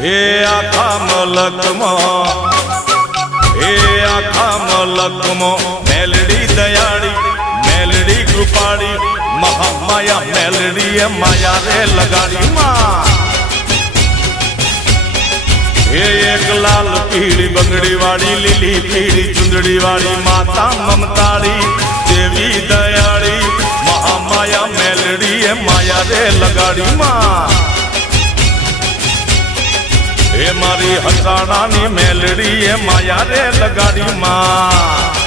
हे आखा मलकमो हे आखा मलकमो melody दयाड़ी melody कृपाड़ी Mahamaya melody माया रे लगाड़ी माँ हे एक लाल पीड़ी बंगड़ी वाली लीली पीड़ी चुंदड़ी वाली माता ममताड़ी देवी दयाड़ी महामाया मेलडी माया रे लगाड़ी माँ हे मारी हसाना नी मेलडी माया रे लगाड़ी माँ।